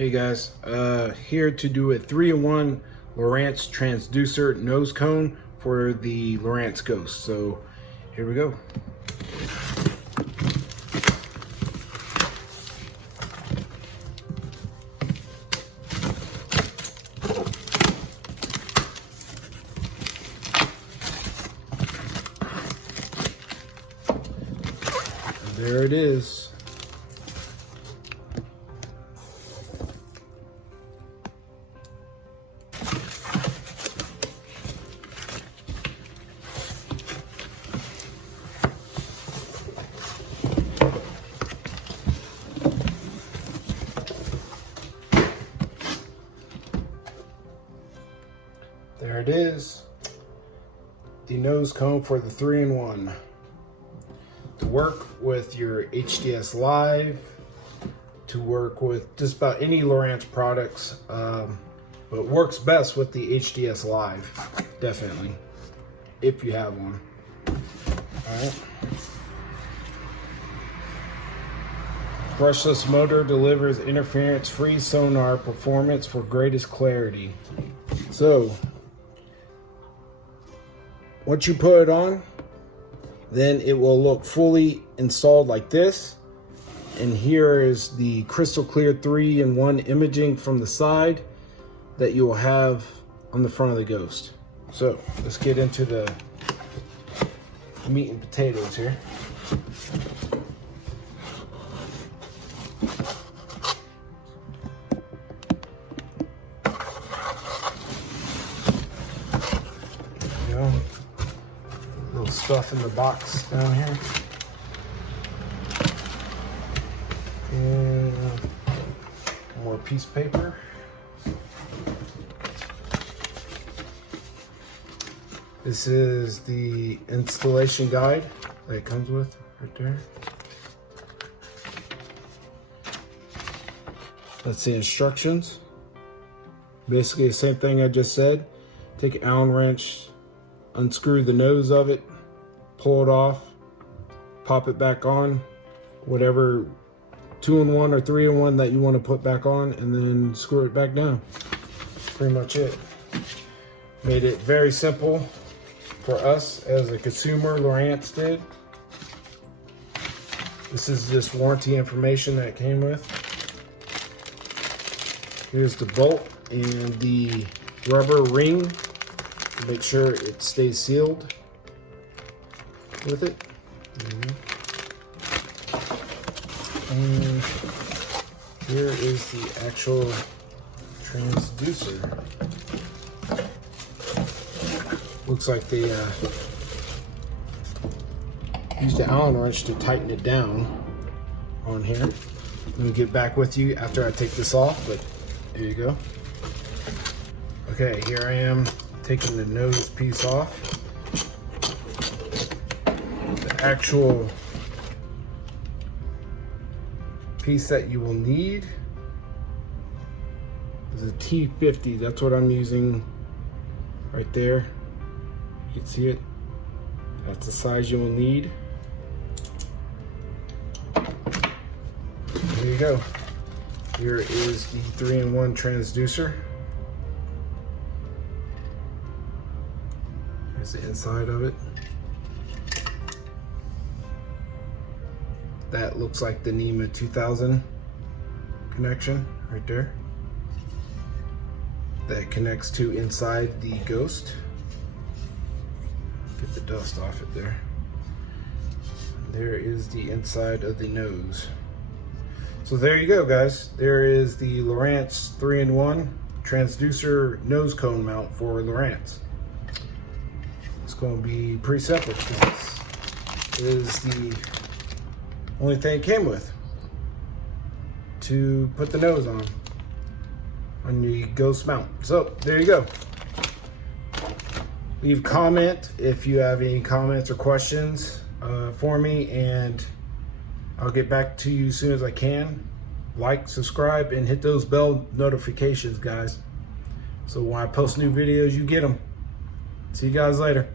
Hey guys, here to do a 3-in-1 Lowrance transducer nose cone for the Lowrance Ghost. So here we go. And there it is. There it is, the nose cone for the 3-in-1. To work with your HDS Live, to work with just about any Lowrance products, but works best with the HDS Live, definitely, if you have one. Alright. Brushless motor delivers interference-free sonar performance for greatest clarity. So, once you put it on, then it will look fully installed like this. And here is the crystal clear 3-in-1 imaging from the side that you will have on the front of the Ghost. So let's get into the meat and potatoes here. Little stuff in the box down here. And more piece of paper. This is the installation guide that it comes with right there. That's the instructions. Basically the same thing I just said. Take an Allen wrench, unscrew the nose of it, pull it off, pop it back on, whatever 2-in-1 or 3-in-1 that you want to put back on, and then screw it back down. Pretty much it. Made it very simple for us as a consumer. Lowrance did. This is just warranty information that it came with. Here's the bolt and the rubber ring. Make sure it stays sealed with it. And here is the actual transducer. Looks like they used the Allen wrench to tighten it down on here. Let me get back with you after I take this off, but there you go. Okay, here I am taking the nose piece off. The actual piece that you will need is a T50. That's what I'm using right there. You can see it. That's the size you will need. There you go. Here is the 3-in-1 transducer. Here's the inside of it. That looks like the NEMA 2000 connection right there. That connects to inside the Ghost. Get the dust off it there. There is the inside of the nose. So there you go, guys. There is the Lowrance 3-in-1 transducer nose cone mount for Lowrance. It's going to be pretty simple because this is the only thing it came with to put the nose on the Ghost mount. So there you go. Leave a comment if you have any comments or questions for me, and I'll get back to you as soon as I can. Like, subscribe, and hit those bell notifications, guys. So when I post new videos, you get them. See you guys later.